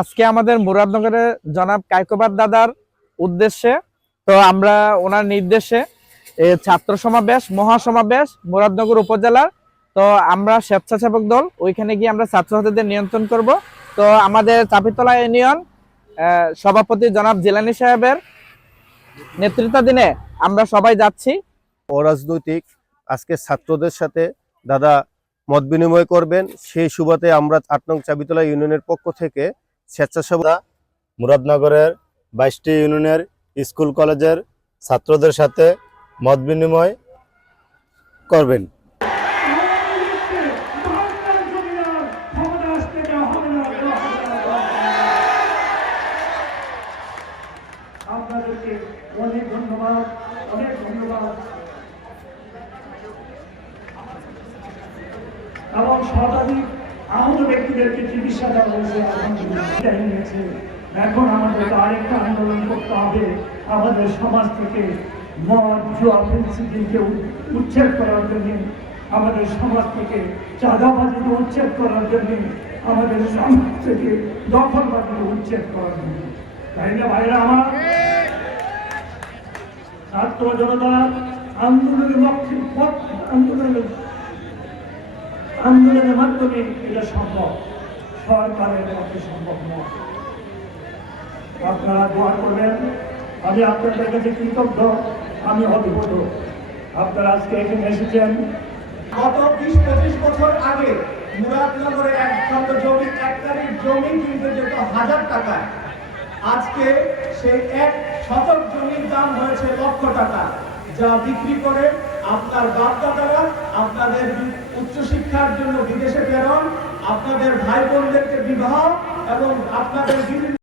আজকে আমাদের মুরাদনগরে জনাব কায়কোবাদ দাদার উদ্দেশ্যে তো আমরা ওনার নির্দেশে ছাত্র সমাবেশ মহাসমাবেশ মুরাদনগর উপজেলার তো আমরা স্বেচ্ছাসেবক দল ওইখানে গিয়ে আমরা ছাত্রছাত্রীদের নিয়ন্ত্রণ করব। তো আমাদের চাপিতলা ইউনিয়ন সভাপতি জনাব জিলানী সাহেবের নেতৃত্বাধীনে আমরা সবাই যাচ্ছি। অরাজনৈতিক আজকে ছাত্রদের সাথে দাদা মত বিনিময় করবেন, সেই সুবাদে আমরা ৮ নং চাবিতলা ইউনিয়নের পক্ষ থেকে স্বেচ্ছাসেবক মুরাদনগরের 22টি ইউনিয়নের স্কুল কলেজের ছাত্রদের সাথে মত বিনিময় করবেন। আপনাদেরকে অনেক ধন্যবাদ, অনেক ধন্যবাদ। এবং শতাধিক আহত ব্যক্তিদেরকে চিকিৎসা দেওয়া হয়েছে। এখন আমাদের আরেকটা আন্দোলন করতে হবে, আমাদের সমাজ থেকে মদ জুয়া প্রিন্সিপিলকে উচ্ছেদ করার জন্য, আমাদের সমাজ থেকে চাঁদাবাজিকে উচ্ছেদ করার জন্য, আমাদের সমাজ থেকে দখলবাজিকে উচ্ছেদ করার জন্য। তাই না ভাইরা আমার? ছাত্র জনতা আন্দোলনের লক্ষ্যে আন্দোলনের মাধ্যমে এটা সম্ভব, সরকারের পক্ষে সম্ভব নয়। আপনারা দোয়া করবেন। আমি আপনাদের কাছে কৃতজ্ঞ, আমি অভিভূত। আপনারা আজকে এখানে এসেছেন। গত ২০-২৫ বছর আগে মুরাদনগরে এক খণ্ড জমি, এক কারির জমি কিনতে যেত ১,০০০ টাকায়। আজকে সেই এক শতক জমির দাম হয়েছে লক্ষ টাকা, যা বিক্রি করে আপনার বাপদাদারা আপনাদের উচ্চশিক্ষার জন্য বিদেশে প্রেরণ, আপনাদের ভাই বোনদেরকে বিবাহ এবং আপনাদের বিভিন্ন